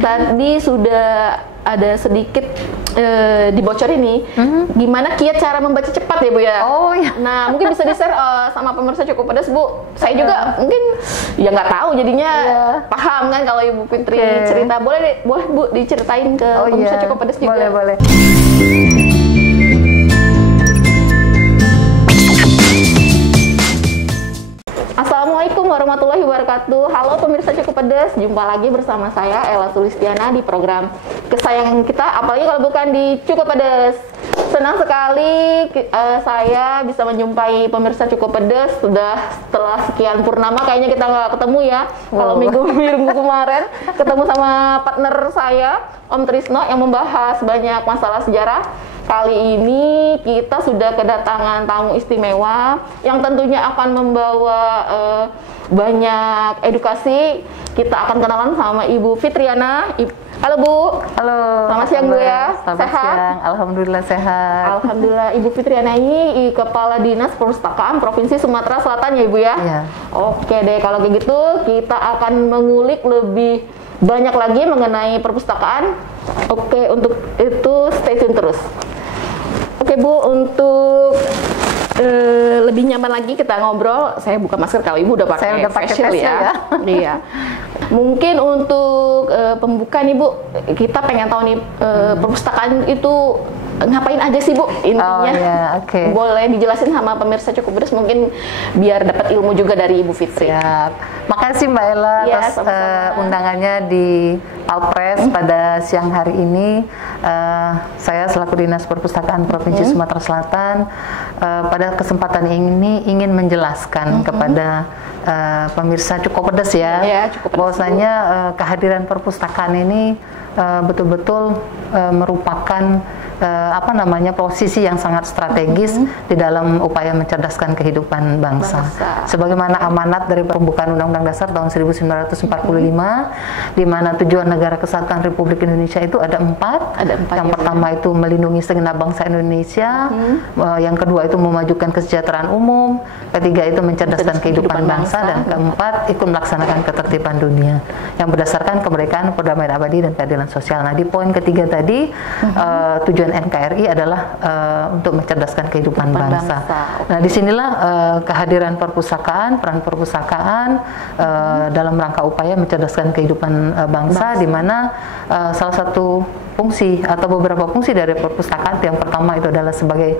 tadi sudah ada sedikit dibocorin nih, gimana kiat cara membaca cepat ya Bu ya? Oh ya. Nah mungkin bisa di-share sama pemirsa Cukup Pedas Bu. Saya juga mungkin ya nggak tahu jadinya paham kan kalau Ibu Fitri cerita. Boleh Bu diceritain ke pemirsa Cukup Pedas juga. Boleh. Assalamualaikum warahmatullahi wabarakatuh. Halo pemirsa Cukup Pedas, jumpa lagi bersama saya Ella Sulistiana di program kesayangan kita, apalagi kalau bukan di Cukup Pedas. Senang sekali saya bisa menjumpai pemirsa Cukup Pedas setelah sekian purnama, kayaknya kita nggak ketemu ya. Kalau minggu kemarin ketemu sama partner saya Om Trisno yang membahas banyak masalah sejarah. Kali ini kita sudah kedatangan tamu istimewa yang tentunya akan membawa banyak edukasi. Kita akan kenalan sama Ibu Fitriana. Halo Bu. Halo. Selamat siang Bu ya. Selamat siang. Alhamdulillah sehat. Alhamdulillah. Ibu Fitriana ini Kepala Dinas Perpustakaan Provinsi Sumatera Selatan ya Ibu ya. Iya. Oke deh, kalau kayak gitu kita akan mengulik lebih banyak lagi mengenai perpustakaan. Oke, untuk itu stay tune terus. Oke Bu, untuk lebih nyaman lagi kita ngobrol, saya buka masker kalau Ibu udah pakai facial ya. Iya. Mungkin untuk pembuka nih Bu, kita pengen tahu nih perpustakaan itu ngapain aja sih Bu intinya? Boleh dijelasin sama pemirsa Cukup Pedas mungkin biar dapat ilmu juga dari Ibu Fitri. Siap. Makasih Mbak Ella atas undangannya di Alpres pada siang hari ini. Saya selaku Dinas Perpustakaan Provinsi Sumatera Selatan pada kesempatan ini ingin menjelaskan kepada pemirsa Cukup Pedas ya, bahwasanya kehadiran perpustakaan ini betul-betul merupakan posisi yang sangat strategis di dalam upaya mencerdaskan kehidupan bangsa. Sebagaimana amanat dari pembukaan Undang-Undang Dasar tahun 1945, di mana tujuan negara kesatuan Republik Indonesia itu ada empat. Yang pertama itu melindungi segenap bangsa Indonesia, yang kedua itu memajukan kesejahteraan umum, ketiga itu mencerdaskan kehidupan bangsa, dan keempat ikut melaksanakan ketertiban dunia yang berdasarkan kemerdekaan, perdamaian abadi, dan keadilan sosial. Nah, di poin ketiga tadi tujuan NKRI adalah untuk mencerdaskan kehidupan bangsa. Nah, disinilah kehadiran perpustakaan, peran perpustakaan dalam rangka upaya mencerdaskan kehidupan bangsa, di mana salah satu fungsi atau beberapa fungsi dari perpustakaan yang pertama itu adalah sebagai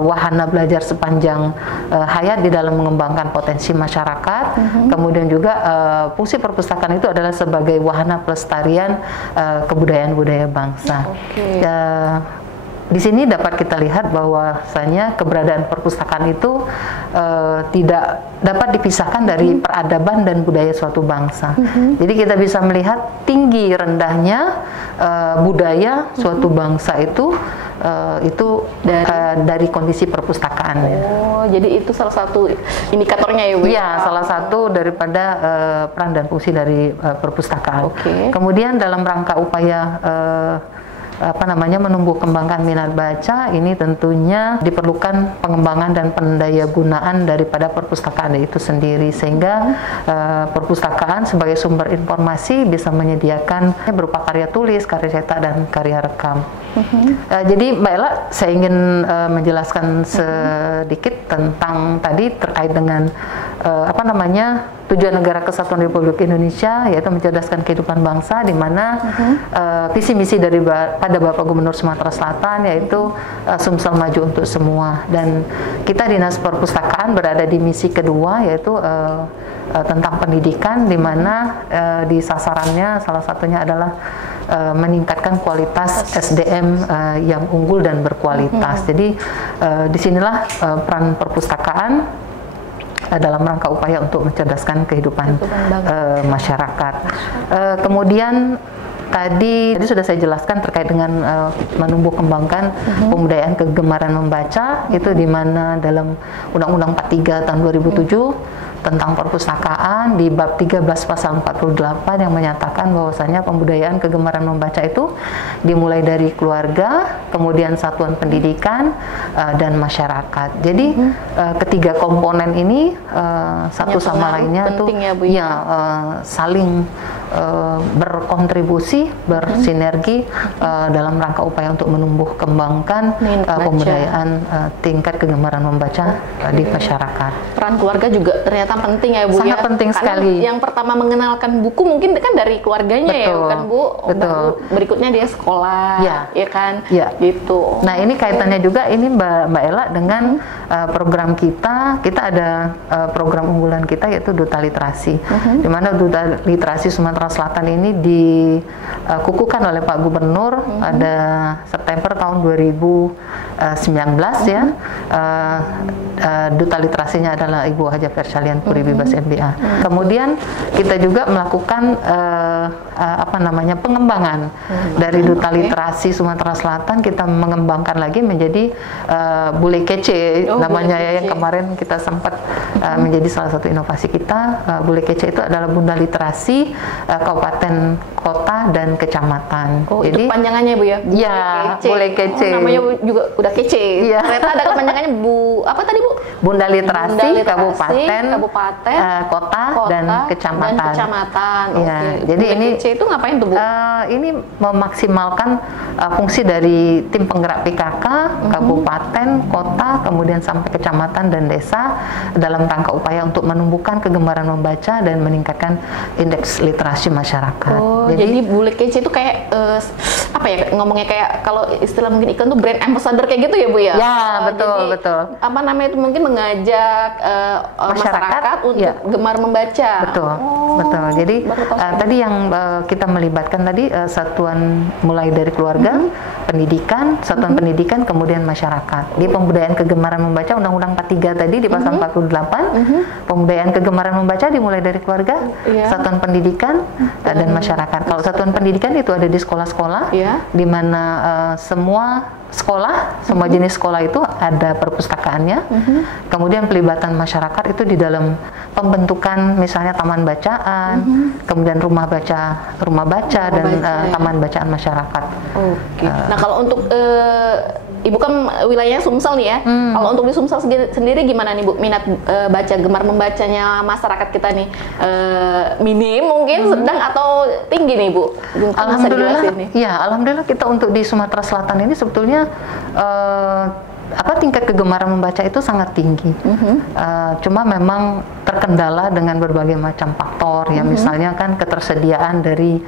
wahana belajar sepanjang hayat di dalam mengembangkan potensi masyarakat. Kemudian juga fungsi perpustakaan itu adalah sebagai wahana pelestarian kebudayaan budaya bangsa. Di sini dapat kita lihat bahwasanya keberadaan perpustakaan itu tidak dapat dipisahkan dari peradaban dan budaya suatu bangsa. Jadi kita bisa melihat tinggi rendahnya budaya suatu bangsa itu dari kondisi perpustakaan. Oh, jadi itu salah satu indikatornya ya Bu? Iya, salah satu daripada peran dan fungsi dari perpustakaan. Kemudian dalam rangka upaya menumbuh kembangkan minat baca, ini tentunya diperlukan pengembangan dan pendayagunaan daripada perpustakaan itu sendiri, sehingga perpustakaan sebagai sumber informasi bisa menyediakan berupa karya tulis, karya cetak, dan karya rekam. Jadi Mbak Ella, saya ingin menjelaskan sedikit tentang tadi terkait dengan tujuan negara kesatuan Republik Indonesia, yaitu mencerdaskan kehidupan bangsa, di mana visi misi pada Bapak Gubernur Sumatera Selatan yaitu Sumsel Maju untuk Semua, dan kita Dinas Perpustakaan berada di misi kedua, yaitu tentang pendidikan, di mana di sasarannya salah satunya adalah meningkatkan kualitas SDM yang unggul dan berkualitas. Jadi disinilah peran perpustakaan dalam rangka upaya untuk mencerdaskan kehidupan masyarakat. Kemudian tadi sudah saya jelaskan terkait dengan menumbuh kembangkan pembudayaan kegemaran membaca, itu di mana dalam Undang-Undang 43 tahun 2007 tentang perpustakaan di bab 13 pasal 48 yang menyatakan bahwasanya pembudayaan kegemaran membaca itu dimulai dari keluarga, kemudian satuan pendidikan, dan masyarakat. Jadi ketiga komponen ini satu sama lainnya itu saling berkontribusi, bersinergi dalam rangka upaya untuk menumbuh kembangkan pembudayaan tingkat kegemaran membaca di masyarakat. Peran keluarga juga ternyata penting ya Bu. Sangat penting sekali. Yang pertama mengenalkan buku mungkin kan dari keluarganya. Betul, ya kan Bu. Betul. Berikutnya dia sekolah, ya kan. Ya. Gitu. Nah ini kaitannya juga ini Mbak Ella dengan program kita ada program unggulan kita yaitu Duta Literasi. Di mana Duta Literasi Sumatera Selatan ini dikukuhkan oleh Pak Gubernur pada September tahun 2019 ya. Duta Literasinya adalah Ibu Haja Persalian Puri Bibas MBA. Kemudian kita juga melakukan pengembangan dari Duta Literasi Sumatera Selatan. Kita mengembangkan lagi menjadi Bule Kece namanya ya, yang kemarin kita sempat menjadi salah satu inovasi kita. Bule Kece itu adalah Bunda Literasi kabupaten, kota, dan kecamatan. Jadi itu panjangannya Bu ya? Iya, Bule Kece. Namanya juga udah kece. Iya. Ternyata ada kepanjangannya apa tadi Bu? Bunda Literasi, kabupaten, kota, dan kecamatan. Ya, jadi ini kece itu ngapain tuh Bu? Ini memaksimalkan fungsi dari tim penggerak PKK, kabupaten, kota, kemudian sampai kecamatan dan desa dalam rangka upaya untuk menumbuhkan kegemaran membaca dan meningkatkan indeks literasi masyarakat. Jadi Bule Kece itu kayak ngomongnya kayak kalau istilah mungkin iklan tuh brand ambassador kayak gitu ya Bu ya? Ya, betul, jadi, betul. Apa namanya itu mungkin mengajak masyarakat untuk gemar membaca. Betul, betul. Jadi tadi yang kita melibatkan tadi satuan mulai dari keluarga, pendidikan, satuan pendidikan, kemudian masyarakat. Di pembudayaan kegemaran membaca Undang-Undang 43 tadi di pasal 48, pembudayaan kegemaran membaca dimulai dari keluarga, satuan pendidikan dan masyarakat. Kalau satuan pendidikan itu ada di sekolah-sekolah, di mana semua sekolah, semua jenis sekolah itu ada perpustakaannya. Kemudian pelibatan masyarakat itu di dalam pembentukan misalnya taman bacaan, kemudian rumah baca dan taman bacaan masyarakat. Nah kalau untuk Ibu kan wilayahnya Sumsel nih ya. Kalau untuk di Sumsel sendiri gimana nih Bu? Minat gemar membacanya masyarakat kita nih minim mungkin, sedang atau tinggi nih Bu? Alhamdulillah kita untuk di Sumatera Selatan ini sebetulnya tingkat kegemaran membaca itu sangat tinggi. Cuma memang terkendala dengan berbagai macam faktor ya, misalnya kan ketersediaan dari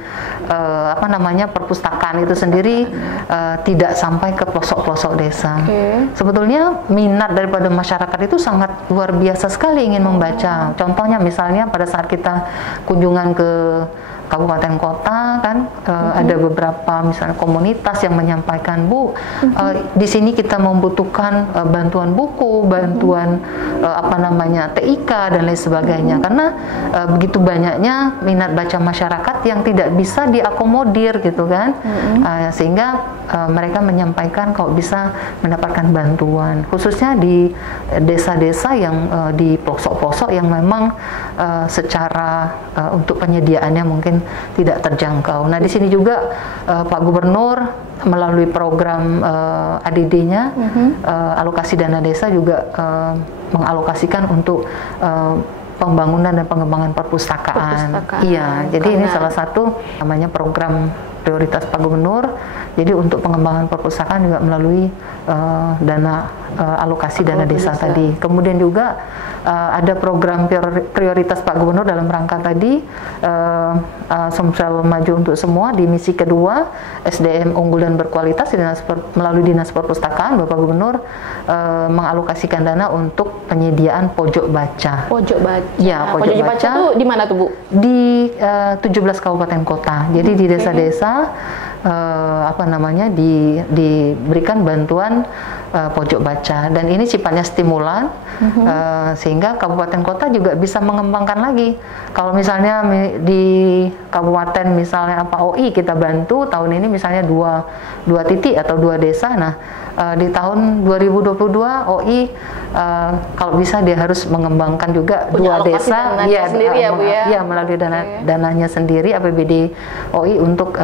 perpustakaan itu sendiri tidak sampai ke pelosok-pelosok desa. Sebetulnya minat daripada masyarakat itu sangat luar biasa sekali ingin membaca. Contohnya misalnya pada saat kita kunjungan ke kabupaten kota kan ada beberapa misalnya komunitas yang menyampaikan, Bu, di sini kita membutuhkan bantuan buku, bantuan TIK dan lain sebagainya, karena begitu banyaknya minat baca masyarakat yang tidak bisa diakomodir gitu kan. Sehingga mereka menyampaikan kalau bisa mendapatkan bantuan khususnya di desa-desa yang di pelosok-pelosok yang memang secara untuk penyediaannya mungkin tidak terjangkau. Nah di sini juga Pak Gubernur melalui program ADD-nya, alokasi dana desa juga mengalokasikan untuk pembangunan dan pengembangan perpustakaan. Iya, jadi ini salah satu namanya program prioritas Pak Gubernur. Jadi untuk pengembangan perpustakaan juga melalui dana alokasi dana desa tadi. Kemudian juga ada program prioritas Pak Gubernur dalam rangka tadi Sumsel Maju untuk Semua di misi kedua, SDM unggul dan berkualitas melalui Dinas Perpustakaan. Bapak Gubernur mengalokasikan dana untuk penyediaan pojok baca. Pojok baca. Ya, pojok baca itu di mana tuh Bu? Di 17 kabupaten kota. Jadi di desa-desa diberikan bantuan pojok baca, dan ini sifatnya stimulan sehingga kabupaten kota juga bisa mengembangkan lagi. Kalau misalnya di kabupaten misalnya OI kita bantu tahun ini misalnya dua titik atau 2 desa. Nah di tahun 2022 OI kalau bisa dia harus mengembangkan juga punya 2 desa sendiri ya Bu ya? Ya melalui dananya sendiri APBD OI untuk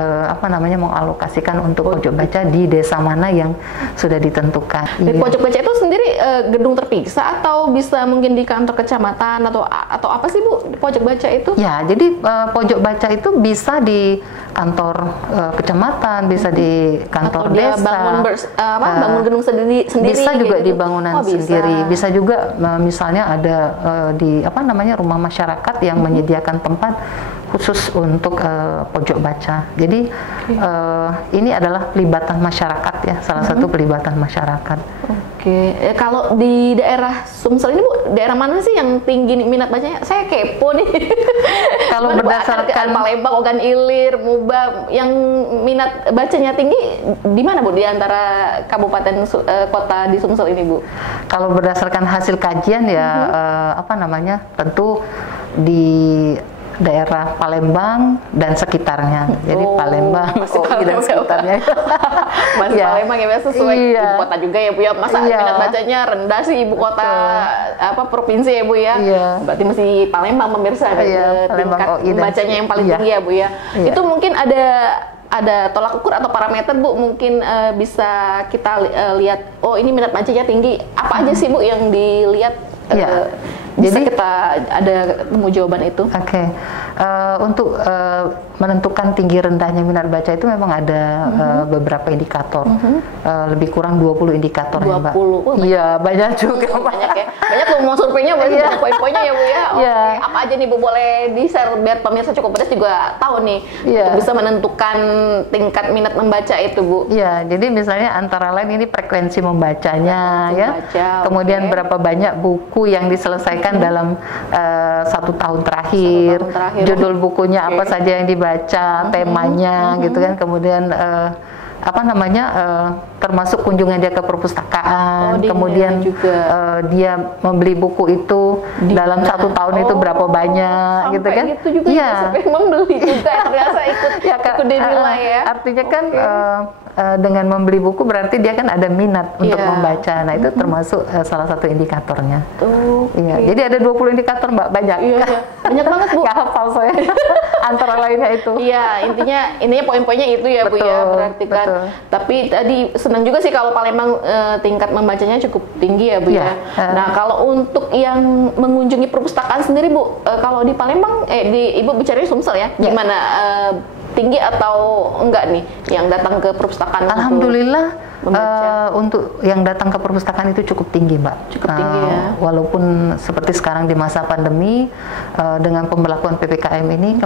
mengalokasikan untuk pojok baca di desa mana yang sudah ditentukan. Di pojok baca itu sendiri gedung terpisah atau bisa mungkin di kantor kecamatan atau apa sih Bu pojok baca itu? Ya, jadi pojok baca itu bisa di kantor kecamatan, bisa di kantor atau dia desa. Bangun gedung sendiri. Bisa juga gitu. di bangunan sendiri. Bisa juga misalnya ada di rumah masyarakat yang menyediakan tempat khusus untuk pojok baca. Jadi ini adalah pelibatan masyarakat ya, salah satu pelibatan masyarakat. Oke, kalau di daerah Sumsel ini Bu, daerah mana sih yang tinggi minat bacanya? Saya kepo nih. Kalau berdasarkan Palembang, Ogan Ilir, Muba, yang minat bacanya tinggi di mana Bu? Di antara kabupaten kota di Sumsel ini Bu? Kalau berdasarkan hasil kajian ya tentu di daerah Palembang dan sekitarnya. Jadi Palembang, dan sekitarnya. Masih Palembang ya sesuai ibu kota juga ya Bu ya. Masa minat bacanya rendah sih ibu kota provinsi ya Bu ya. Berarti masih Palembang pemirsa tingkat bacanya yang paling tinggi ya Bu ya. Itu mungkin ada tolak ukur atau parameter Bu mungkin bisa kita lihat, oh ini minat bacanya tinggi. Apa aja sih Bu yang dilihat? Bisa jadi kita ada temu jawaban itu. Oke. Untuk menentukan tinggi rendahnya minat baca itu memang ada beberapa indikator. Lebih kurang 20 indikator 20. ya Mbak. Iya, banyak juga. Banyak ya. Banyak tuh mau surveinya, banyak poin-poinnya ya Bu ya. Oke. Apa aja nih Bu boleh di-share biar pemirsa Cukup Pedas juga tahu nih untuk bisa menentukan tingkat minat membaca itu Bu. Iya, jadi misalnya antara lain ini frekuensi membacanya kemudian berapa banyak buku yang diselesaikan dalam 1 tahun terakhir. Judul bukunya apa saja yang dibaca, temanya gitu kan, kemudian termasuk kunjungan dia ke perpustakaan, kemudian dia membeli buku itu dalam 1 tahun itu berapa banyak gitu kan. Gitu juga sampai membeli juga terasa ikut dinilai ya. Artinya kan dengan membeli buku berarti dia kan ada minat untuk membaca. Nah, itu termasuk salah satu indikatornya. Jadi ada 20 indikator Mbak, banyak. Banyak banget Bu. Nggak hafal saya. Antara lainnya itu. Iya, intinya poin-poinnya itu ya Bu ya, berarti kan. Tapi tadi senang juga sih kalau Palembang tingkat membacanya cukup tinggi ya Bu ya. Nah, kalau untuk yang mengunjungi perpustakaan sendiri Bu, kalau di Palembang Ibu bicaranya Sumsel ya. Gimana tinggi atau enggak nih yang datang ke perpustakaan? Alhamdulillah untuk yang datang ke perpustakaan itu cukup tinggi Mbak. Cukup tinggi ya. Walaupun seperti sekarang di masa pandemi dengan pemberlakuan PPKM ini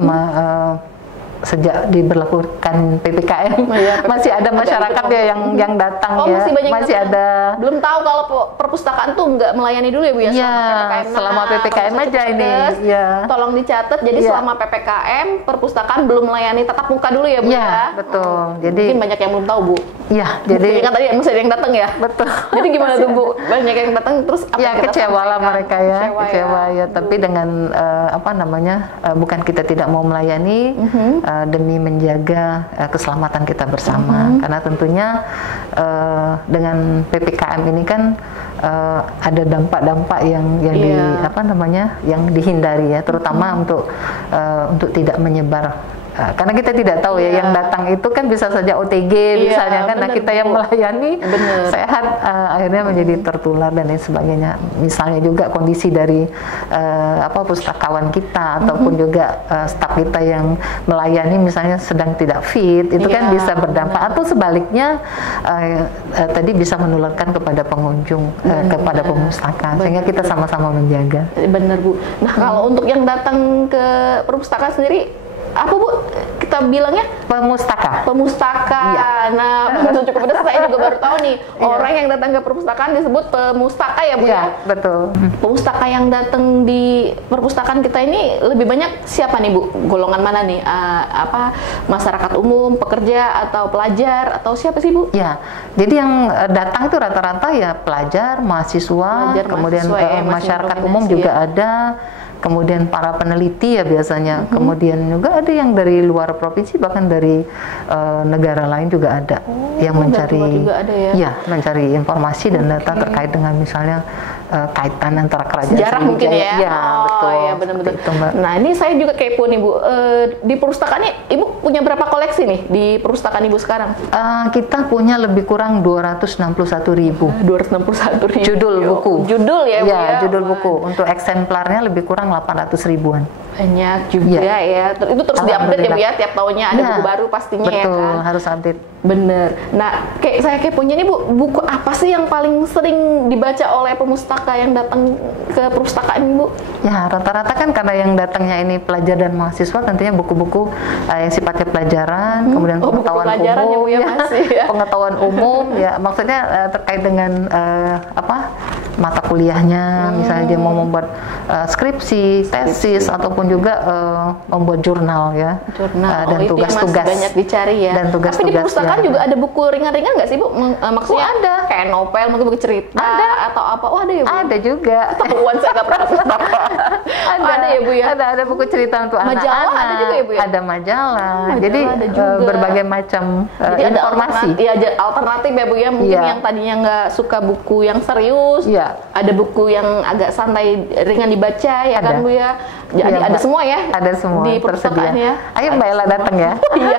sejak diberlakukan PPKM masih ada masyarakat ya yang datang ya. Masih ada. Belum tahu kalau perpustakaan tuh nggak melayani dulu ya Bu ya. Selama PPKM aja ini. Tolong dicatat. Jadi selama PPKM perpustakaan belum melayani tatap muka dulu ya Bu ya. Betul. Jadi mungkin banyak yang belum tahu Bu. Jadi kan tadi masih ada yang datang ya. Betul. Jadi gimana tuh Bu? Banyak yang datang terus kecewa lah mereka ya. Kecewa ya. Tapi dengan bukan kita tidak mau melayani. Demi menjaga keselamatan kita bersama, karena tentunya dengan PPKM ini kan ada dampak-dampak yang yang dihindari ya, terutama untuk tidak menyebar. Karena kita tidak tahu ya yang datang itu kan bisa saja OTG misalnya kan, nah kita yang melayani sehat akhirnya menjadi tertular dan lain sebagainya. Misalnya juga kondisi dari pustakawan kita ataupun juga staf kita yang melayani misalnya sedang tidak fit, itu kan bisa berdampak, atau sebaliknya tadi bisa menularkan kepada pengunjung, kepada pemustaka, sehingga kita sama-sama menjaga. Benar Bu. Nah kalau untuk yang datang ke perpustakaan sendiri apa Bu kita bilangnya? Pemustaka. Nah, Cukup Pedas saya juga baru tahu nih, orang yang datang ke perpustakaan disebut pemustaka ya Bu ya? Betul. Pemustaka yang datang di perpustakaan kita ini lebih banyak siapa nih Bu? Golongan mana nih? Masyarakat umum, pekerja atau pelajar atau siapa sih Bu? Ya, jadi yang datang itu rata-rata ya pelajar, mahasiswa, kemudian masyarakat umum juga ada. Kemudian para peneliti ya biasanya, kemudian juga ada yang dari luar provinsi, bahkan dari negara lain juga ada yang mencari, juga ada ya? Mencari informasi dan data terkait dengan misalnya kaitan antara kerajaan sejarah mungkin ya. Ya, betul. Ya, benar-benar. Nah, ini saya juga kepo nih, Bu. Di perpustakaan ini Ibu punya berapa koleksi nih di perpustakaan Ibu sekarang? Kita punya lebih kurang 261.000. 261.000. Judul buku. Judul ya, Bu, ya. Judul buku. Untuk eksemplarnya lebih kurang 800 ribuan. Banyak juga ya. Itu terus diupdate ya, Bu ya. Tiap tahunnya ada buku baru pastinya. Betul, ya kan? harus update. Bener. Nah, kayak saya keponya nih, Bu, buku apa sih yang paling sering dibaca oleh pemustaka yang datang ke perpustakaan, Bu? Ya, rata-rata kan karena yang datangnya ini pelajar dan mahasiswa, tentunya buku-buku yang sifatnya pelajaran, kemudian pengetahuan umum, ya, masih, ya. Pengetahuan umum, ya, maksudnya terkait dengan mata kuliahnya, misalnya dia mau membuat skripsi, tesis, ataupun juga membuat jurnal, ya. Dan tugas-tugas banyak dicari ya. Dan tugas-tugas. Tapi di perpustakaan juga ada buku ringan-ringan nggak sih, Bu? Maksudnya ada. Kayak novel, mungkin buku cerita atau apa? Oh, ada ya, Bu? Ada juga. Ketahuan saya nggak pernah. Ada ya, Bu ya? Ada buku cerita untuk anak-anak. Majalah ada juga ya, Bu ya? Ada majalah. Jadi berbagai macam informasi. Ada alternatif ya, Bu ya? Mungkin yang tadinya nggak suka buku yang serius, ada buku yang agak santai, ringan dibaca, ya kan, Bu ya? Jadi ada semua ya? Ada semua di perpustakaan ya. Ayo Mbak Ella datang ya. Iya.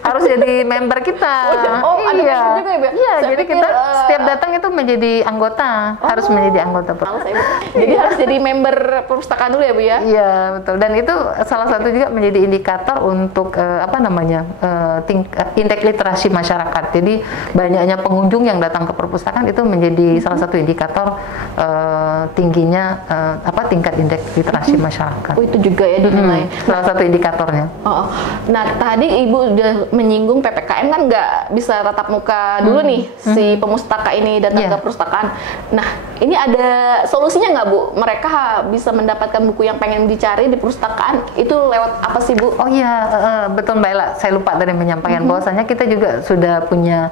harus jadi member kita. Ada member juga ya, Bu? Iya, jadi kita setiap datang itu menjadi anggota, harus menjadi anggota. Jadi harus jadi member perpustakaan dulu ya, Bu ya? Iya, betul. Dan itu salah satu juga menjadi indikator untuk indeks literasi masyarakat. Jadi banyaknya pengunjung yang datang ke perpustakaan itu menjadi salah satu indikator tingginya tingkat indeks literasi masyarakat. Oh, itu juga ya dinilai. Salah satu indikatornya. Nah, tadi Ibu udah menyinggung PPKM kan nggak bisa tatap muka dulu nih si pemustaka ini datang ke perpustakaan. Nah, ini ada solusinya nggak, Bu? Mereka bisa mendapatkan buku yang pengen dicari di perpustakaan itu lewat apa sih, Bu? Oh iya, betul Mbak Ella. Saya lupa tadi menyampaikan bahwasanya kita juga sudah punya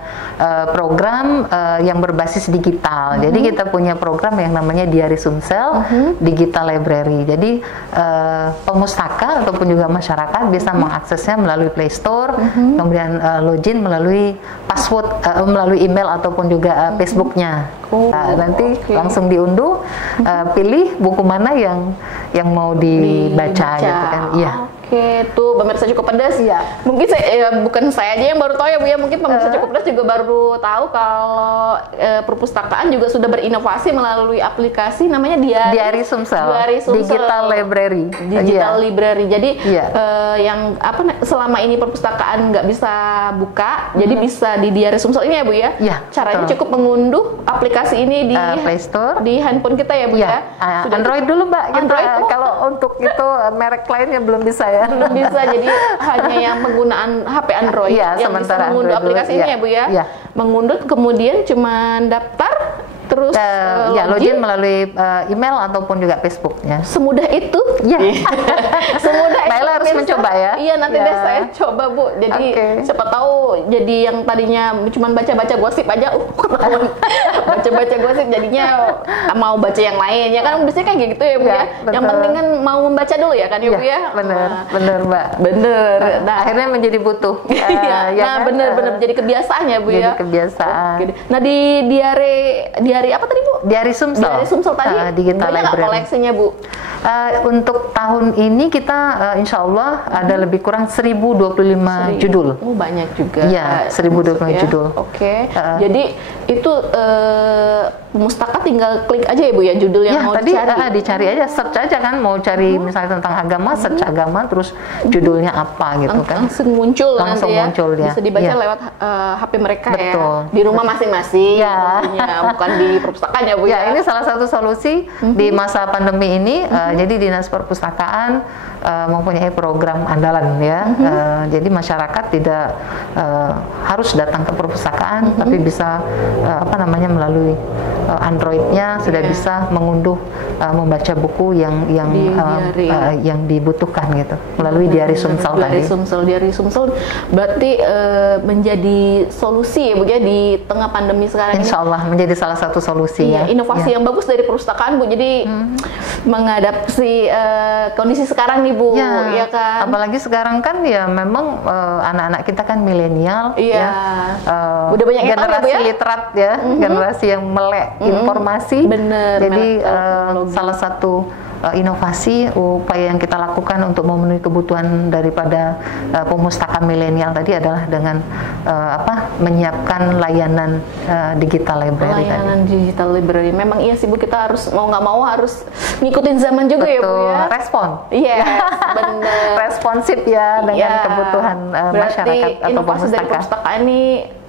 program yang berbasis digital. Jadi kita punya program yang namanya Diari Sumsel Digital Library. Jadi pemustaka ataupun juga masyarakat bisa mengaksesnya melalui Play Store, kemudian login melalui password, melalui email ataupun juga Facebooknya. Nanti langsung diunduh, pilih buku mana yang mau dibaca gitu kan. Iya. Oke, tuh pemirsa Cukup Pedas. Ya. Mungkin bukan saya aja yang baru tahu ya, Bu ya. Mungkin pemirsa Cukup Pedas juga baru tahu kalau perpustakaan juga sudah berinovasi melalui aplikasi namanya Diari Sumsel. Digital Library. Digital Library. Jadi yang selama ini perpustakaan nggak bisa buka, jadi bisa di Diari Sumsel ini ya, Bu ya. Caranya cukup mengunduh aplikasi ini di Play Store, di handphone kita ya, Bu ya. Android dulu, Mbak. Android. Kalau untuk itu merek lainnya belum bisa ya. Belum bisa, jadi hanya yang penggunaan HP Android yang bisa mengunduh aplikasi ini ya, Bu ya. Mengunduh, kemudian cuma daftar, terus login melalui email ataupun juga Facebook-nya. Semudah itu? Iya. Semudah itu. Mbak Ella harus mencoba ya. Iya, nanti deh saya coba, Bu. Jadi siapa tahu jadi yang tadinya cuma baca-baca gosip aja, ketahuan baca-baca gosip jadinya mau baca yang lain. Ya kan biasanya kayak gitu ya, Bu ya. Yang penting kan mau membaca dulu ya kan ya, Bu ya. Bener Mbak. Bener. Nah, akhirnya menjadi butuh. Bener jadi kebiasaan ya, Bu ya. Jadi kebiasaan. Nah, di diari apa tadi, Bu? Diari Sumsel. Diari Sumsel tadi. Digital banyak nggak koleksinya, Bu? Untuk tahun ini kita insya Allah ada lebih kurang 1025 judul. Oh, banyak juga. Iya, 1025 judul. Oke. Jadi itu pemustaka tinggal klik aja ya, Bu ya, judul yang mau dicari. Dicari aja, search aja kan, mau cari misalnya tentang agama, search agama, terus judulnya apa gitu kan. Langsung muncul nanti ya. Ya. Bisa dibaca lewat HP mereka. Betul. Ya. Di rumah masing-masing. Bukan di perpustakaan ya, Bu ya. Ini salah satu solusi di masa pandemi ini. Jadi Dinas Perpustakaan mempunyai program andalan ya. Jadi masyarakat tidak harus datang ke perpustakaan, tapi bisa melalui Android-nya sudah bisa mengunduh membaca buku yang dibutuhkan gitu melalui Diari Sumsel tadi. Diari Sumsel berarti menjadi solusi ya, Bu ya, di tengah pandemi sekarang. Insya Allah menjadi salah satu solusi ya. Inovasi yang bagus dari perpustakaan, Bu. Jadi menghadapi kondisi sekarang nih, Bu, ya, ya kan? Apalagi sekarang kan ya memang anak-anak kita kan milenial, iya. Udah banyak generasi ya, literat ya, generasi yang melek informasi. Bener. Jadi salah satu inovasi upaya yang kita lakukan untuk memenuhi kebutuhan daripada pemustakaan milenial tadi adalah dengan menyiapkan layanan digital library. Layanan digital library. Memang iya sih Bu, kita harus mau nggak mau harus ngikutin zaman juga. Betul, ya Bu ya. Respon. Iya, benar. Responsif ya dengan kebutuhan masyarakat atau inovasi dari perpustakaan ini.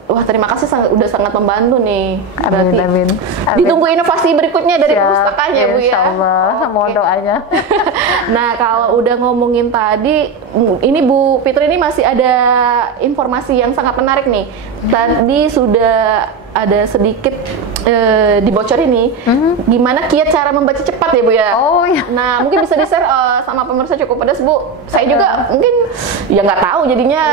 Wah, terima kasih, udah sangat membantu nih. Amin. Ditunggu inovasi berikutnya dari perpustakaannya Bu ya. Insyaallah, mohon doanya. Nah, kalau udah ngomongin tadi, ini Bu Fitri ini masih ada informasi yang sangat menarik nih. Tadi sudah ada sedikit dibocorin nih, gimana kiat cara membaca cepat ya Bu ya. Oh iya. Nah, mungkin bisa di-share sama pemirsa Cukup Pedas Bu. Saya juga mungkin ya nggak tahu jadinya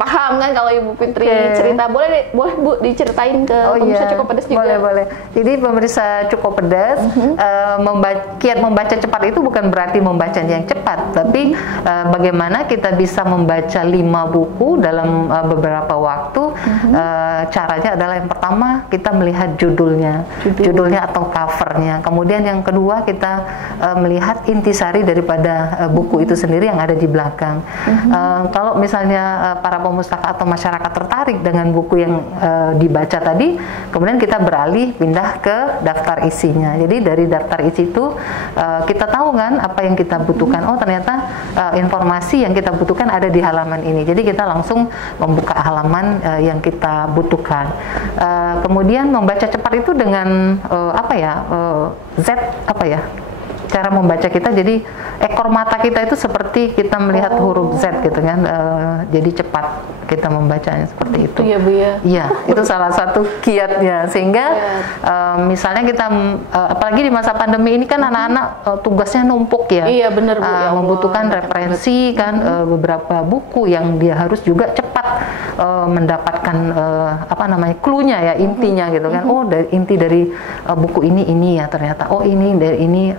paham kan kalau Ibu Fitri cerita. Boleh Bu diceritain ke pemirsa Cukup Pedas juga. Boleh. Jadi pemirsa Cukup Pedas, kiat membaca cepat itu bukan berarti membacanya yang cepat, tapi bagaimana kita bisa membaca 5 buku dalam beberapa waktu. Caranya adalah yang pertama kita melihat judulnya atau covernya. Kemudian yang kedua kita melihat intisari daripada buku itu sendiri yang ada di belakang. Kalau misalnya para pemustaka atau masyarakat tertarik dengan buku yang dibaca tadi, kemudian kita beralih pindah ke daftar isinya. Jadi dari daftar isi itu kita tahu kan apa yang kita butuhkan. Oh ternyata informasi yang kita butuhkan ada di halaman ini. Jadi kita langsung membuka halaman yang kita butuhkan. Kemudian membaca cepat itu dengan cara membaca kita, jadi ekor mata kita itu seperti kita melihat huruf Z gitu kan, jadi cepat kita membacanya seperti itu. Iya Bu ya. Iya, itu salah satu kiatnya, sehingga misalnya kita apalagi di masa pandemi ini kan anak-anak tugasnya numpuk ya. Iya benar Bu. Membutuhkan referensi kan, beberapa buku yang dia harus juga cepat mendapatkan clue-nya ya, intinya gitu kan. Oh inti dari buku ini ya ternyata. Oh ini dari ini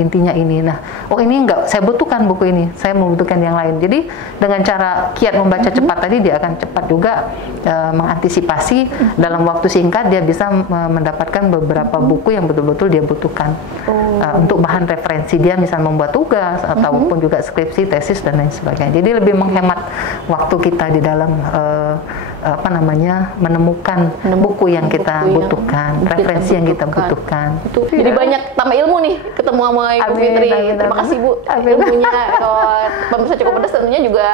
intinya ini. Nah, oh ini enggak saya butuhkan buku ini, saya membutuhkan yang lain. Jadi dengan cara kiat membaca cepat tadi, dia akan cepat juga mengantisipasi dalam waktu singkat dia bisa mendapatkan beberapa buku yang betul-betul dia butuhkan untuk bahan referensi dia, misal membuat tugas ataupun juga skripsi, tesis dan lain sebagainya. Jadi lebih menghemat waktu kita di dalam menemukan buku yang kita butuhkan, referensi yang kita butuhkan. Jadi banyak tambah ilmu nih ketemu sama Ibu Fitri. Terima kasih Bu ilmunya. Pemirsa Cukup Pedas tentunya juga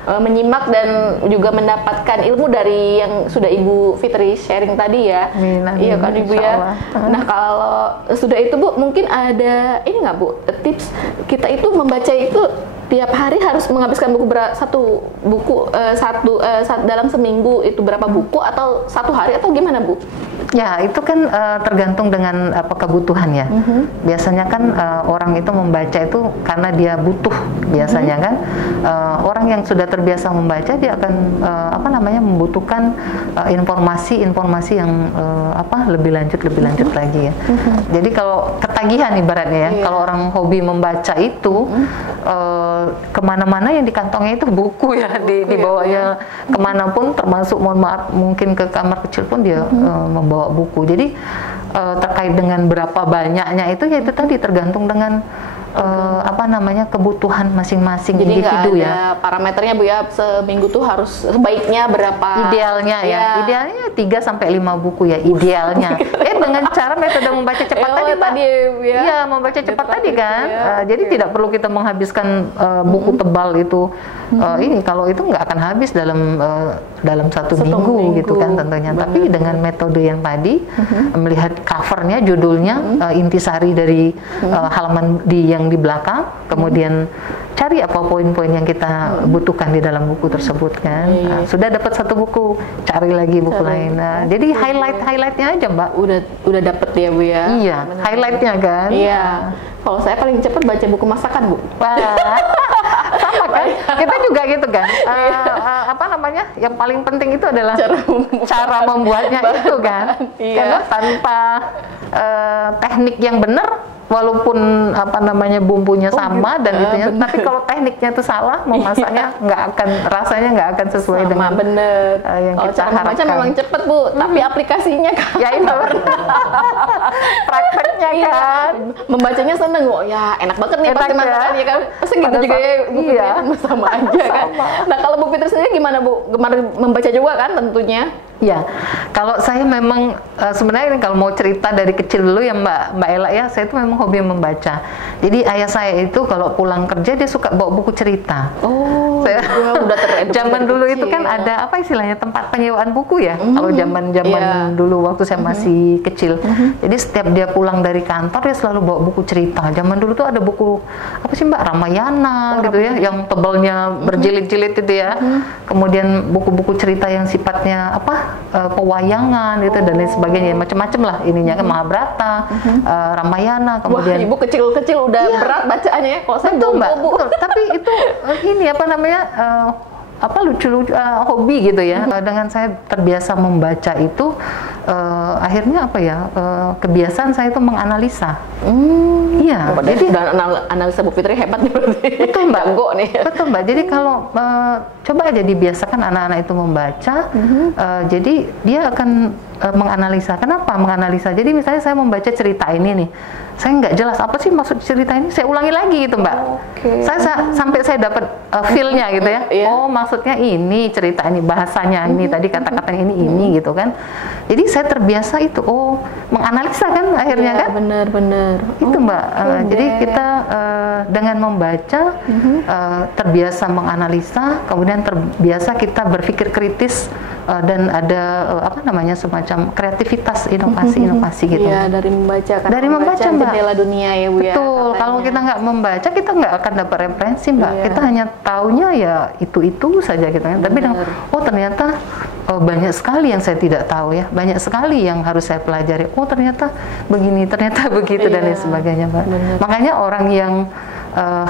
menyimak dan juga mendapatkan ilmu dari yang sudah Ibu Fitri sharing tadi ya. Iya kan Ibu ya. Nah kalau sudah itu Bu, mungkin ada ini nggak Bu tips kita itu membaca itu tiap hari harus menghabiskan satu buku dalam seminggu itu berapa buku, atau satu hari, atau gimana Bu? Ya itu kan tergantung dengan kebutuhan ya. Biasanya kan orang itu membaca itu karena dia butuh biasanya kan. Orang yang sudah terbiasa membaca dia akan membutuhkan informasi yang lebih lanjut lagi ya. Jadi kalau ketagihan ibaratnya ya, kalau orang hobi membaca itu kemana-mana yang di kantongnya itu buku ya, dibawanya kemanapun, termasuk mohon maaf mungkin ke kamar kecil pun dia membawa buku. Jadi terkait dengan berapa banyaknya itu ya itu tadi tergantung dengan kebutuhan masing-masing individu ya. Parameternya Bu ya, seminggu tuh harus sebaiknya berapa? Idealnya ya. Idealnya 3 sampai 5 buku ya idealnya. Dengan cara metode membaca cepat tadi ya. Iya, membaca cepat tadi kan. Jadi tidak perlu kita menghabiskan buku tebal itu. Ini kalau itu nggak akan habis dalam satu minggu gitu kan tentunya. Tapi dengan metode yang tadi, melihat covernya, judulnya, intisari dari halaman yang di belakang, kemudian cari apa poin-poin yang kita butuhkan di dalam buku tersebut kan. Sudah dapat satu buku, cari lagi buku lain. Jadi highlightnya aja Mbak. Udah dapet ya Bu ya. Iya, highlightnya kan. Iya. Kalau saya paling cepat baca buku masakan Bu. Sama kan? Kita juga gitu kan. Yang paling penting itu adalah cara membuatnya itu kan. Karena tanpa teknik yang benar walaupun apa namanya bumbunya sama dan gitu ya, tapi kalau tekniknya itu salah, mau masaknya rasanya nggak akan sesuai sama, dengan bener. Yang Kalau kita cara membaca harapkan. memang cepet Bu, tapi aplikasinya kan Ya itu prakteknya kan. membacanya seneng kok, ya enak banget nih Enak pasti ya. masakannya kan, pasti gitu Pada juga ya Bu Fitri, iya. kan sama aja kan. Nah kalau Bu Fitri sendiri gimana Bu, gemar membaca juga kan tentunya? Ya, kalau saya memang sebenarnya ini kalau mau cerita dari kecil dulu ya Mbak Ella ya, saya itu memang hobi membaca. Jadi ayah saya itu kalau pulang kerja dia suka bawa buku cerita. Oh, Saya udah teredukasi zaman dari dulu kecil. itu kan ada apa istilahnya tempat penyewaan buku ya. Kalau zaman Iya. dulu waktu saya masih kecil. Jadi setiap dia pulang dari kantor dia selalu bawa buku cerita. Zaman dulu tuh ada buku apa sih Mbak, Ramayana gitu ya, yang tebalnya berjilid-jilid itu ya. Kemudian buku-buku cerita yang sifatnya apa pewayangan gitu dan lain sebagainya, macam-macam lah ininya kan, Mahabharata, Ramayana, Wah, kemudian Ibu kecil-kecil udah Iya. berat bacaannya ya. Kalau saya betul Mbak, Bu. betul. Tapi itu ini apa namanya apa lucu-lucu hobi gitu ya. Dengan saya terbiasa membaca itu akhirnya apa ya, kebiasaan saya itu menganalisa. Iya. Oh, Jadi dan analisa Bu Fitri hebat nih berarti. betul Mbak. Jago nih. Betul Mbak. Jadi kalau coba aja dibiasakan anak-anak itu membaca, jadi dia akan menganalisa. Kenapa menganalisa? Jadi misalnya saya membaca cerita ini nih, saya nggak jelas apa sih maksud cerita ini, saya ulangi lagi gitu Mbak. Oke. Sampai saya dapat feel-nya gitu ya. Iya. Oh maksudnya ini cerita ini, bahasanya ini, tadi kata-katanya ini gitu kan. Jadi saya terbiasa itu, menganalisa kan akhirnya Iya, kan. benar-benar. Itu Mbak, jadi kita dengan membaca terbiasa menganalisa, kemudian terbiasa kita berpikir kritis dan ada apa namanya semacam kreativitas, inovasi gitu. Iya, dari membaca kan. Dari membaca, Mbak. Jendela dunia ya Bu ya. Betul, katanya. kalau kita nggak membaca kita nggak akan dapat referensi Mbak. Iya. Kita hanya taunya ya itu saja gitu kan. Tapi ternyata banyak sekali yang saya tidak tahu ya. Banyak sekali yang harus saya pelajari. Oh ternyata begini, ternyata begitu dan lain Iya, sebagainya Mbak. benar. Makanya orang yang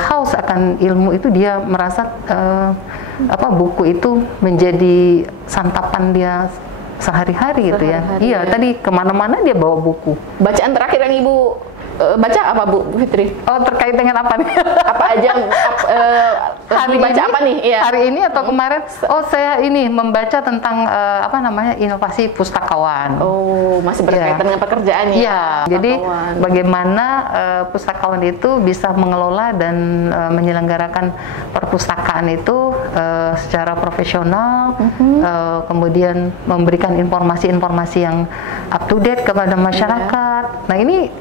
haus akan ilmu itu dia merasa buku itu menjadi santapan dia sehari-hari gitu ya. Sehari-hari, Iya, ya. tadi kemana-mana dia bawa buku. Bacaan terakhir yang Ibu baca apa Bu Fitri? Oh terkait dengan apa nih? Apa aja lagi baca apa nih? Iya. Hari ini atau kemarin? Oh saya ini membaca tentang inovasi pustakawan. Oh, masih berkaitan dengan pekerjaan ya? Iya, jadi Pustakawan. bagaimana pustakawan itu bisa mengelola dan menyelenggarakan perpustakaan itu secara profesional, kemudian memberikan informasi-informasi yang up to date kepada masyarakat. Nah ini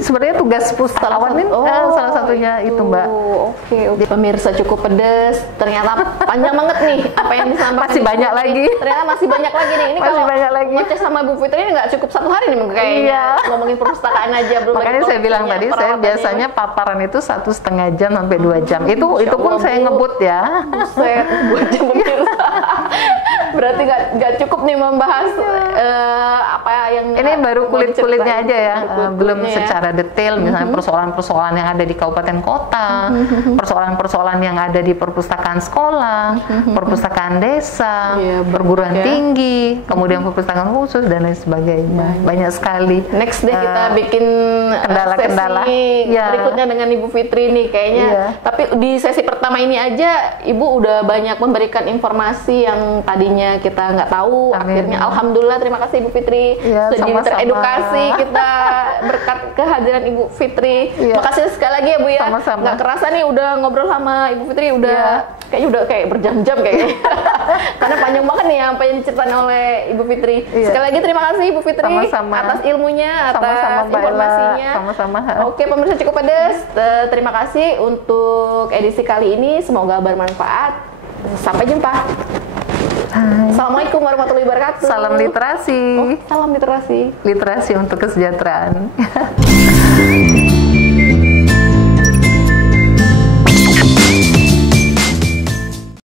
sebenarnya tugas pustakawan ini salah satunya itu Mbak. Oke. Pemirsa Cukup Pedes, ternyata panjang banget nih apa yang disampaikan. Masih banyak lagi. Ternyata masih banyak lagi nih. Ini Masih kalau banyak lagi. ngoceh sama Bu Fitri ini nggak cukup 1 hari nih kayaknya. Iya. Ngomongin perpustakaan aja belum. Makanya lagi saya bilang koleksinya, tadi saya peralatannya. biasanya paparan itu 1,5 jam sampai 2 jam. Itu pun Allah, saya Bu. ngebut ya. Buset, 2 jam pemirsa. Berarti nggak cukup nih membahas apa yang Ini baru mau kulit-kulitnya diceritain. aja ya, Baru belum kulit-kulitnya ya. secara detail misalnya persoalan-persoalan yang ada di kabupaten kota, persoalan-persoalan yang ada di perpustakaan sekolah, perpustakaan desa, Iya, banyak perguruan ya. tinggi, kemudian perpustakaan khusus dan lain sebagainya. Banyak sekali. Next deh kita bikin kendala-kendala. sesi Iya. berikutnya dengan Ibu Fitri nih kayaknya. Iya. Tapi di sesi pertama ini aja Ibu udah banyak memberikan informasi yang tadinya kita nggak tahu. Amin. Akhirnya alhamdulillah, terima kasih Ibu Fitri Iya, sudah jadi sama-sama. teredukasi kita berkat kehadiran Ibu Fitri. Iya. Makasih sekali lagi ya Bu ya. Sama-sama. Nggak kerasa nih udah ngobrol sama Ibu Fitri udah Iya. kayaknya udah kayak berjam-jam kayaknya. Karena panjang banget nih apa yang diceritain oleh Ibu Fitri. Iya. Sekali lagi terima kasih Ibu Fitri Sama-sama. atas ilmunya, atas Sama-sama, Mbak Ella. informasinya. Sama-sama. Oke pemirsa Cukup Pedes, terima kasih untuk edisi kali ini. Semoga bermanfaat. Sampai jumpa. Hai. Assalamualaikum warahmatullahi wabarakatuh. Salam literasi. Salam literasi. Literasi untuk kesejahteraan.